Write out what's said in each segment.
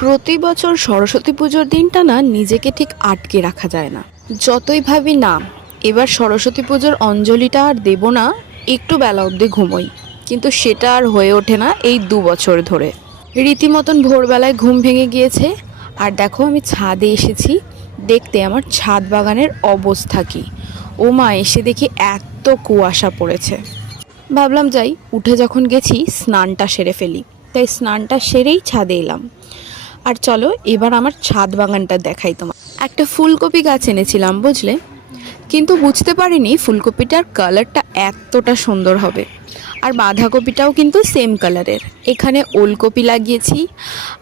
প্রতি বছর সরস্বতী পুজোর দিনটা না নিজেকে ঠিক আটকে রাখা যায় না। যতই ভাবি না এবার সরস্বতী পুজোর অঞ্জলিটা আর দেব না, একটু বেলা অবধি ঘুমোই, কিন্তু সেটা আর হয়ে ওঠে না এই 2 বছর ধরে। রীতিমতন ভোরবেলায় ঘুম ভেঙে গিয়েছে, আর দেখো আমি ছাদে এসেছি দেখতে আমার ছাদ বাগানের অবস্থা কী। ও মা, এসে দেখি এত কুয়াশা পড়েছে। ভাবলাম যাই, উঠে যখন গেছি স্নানটা সেরে ফেলি, তাই স্নানটা সেরেই ছাদে এলাম। আর চলো এবার আমার ছাদ বাগানটা দেখাই তোমার। একটা ফুলকপি গাছ এনেছিলাম বুঝলে, কিন্তু বুঝতে পারিনি ফুলকপিটার কালারটা এতটা সুন্দর হবে। আর বাঁধাকপিটাও কিন্তু সেম কালারের। এখানে ওলকপি লাগিয়েছি,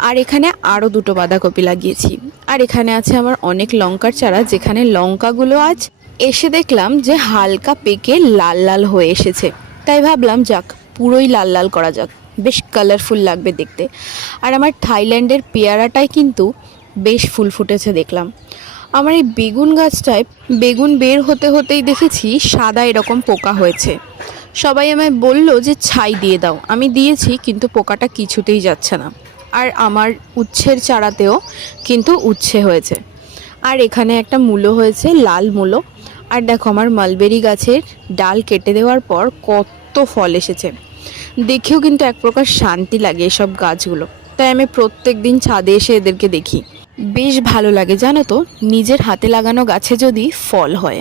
আর এখানে আরও 2টো বাঁধাকপি লাগিয়েছি। আর এখানে আছে আমার অনেক লঙ্কার চারা, যেখানে লঙ্কাগুলো আজ এসে দেখলাম যে হালকা পেকে লাল লাল হয়ে এসেছে। তাই ভাবলাম যাক, পুরোই লাল লাল করা যাক, বেশ কালারফুল লাগবে দেখতে। আর আমার থাইল্যান্ডের পেয়ারাটাই কিন্তু বেশ ফুল ফুটেছে দেখলাম। আমার এই বেগুন গাছটায় বেগুন বের হতে হতেই দেখেছি সাদা এরকম পোকা হয়েছে। সবাই আমায় বলল যে ছাই দিয়ে দাও, আমি দিয়েছি কিন্তু পোকাটা কিছুতেই যাচ্ছে না। আর আমার উচ্ছের চারাতেও কিন্তু উচ্ছে হয়েছে। আর এখানে একটা মূলো হয়েছে, লাল মূলো। আর দেখো আমার মালবেরি গাছের ডাল কেটে দেওয়ার পর কত ফল এসেছে, দেখেও কিন্তু এক প্রকার শান্তি লাগে এসব গাছগুলো। তাই আমি প্রত্যেক দিন ছাদে এসে এদেরকে দেখি, বেশ ভালো লাগে জানো তো, নিজের হাতে লাগানো গাছে যদি ফল হয়।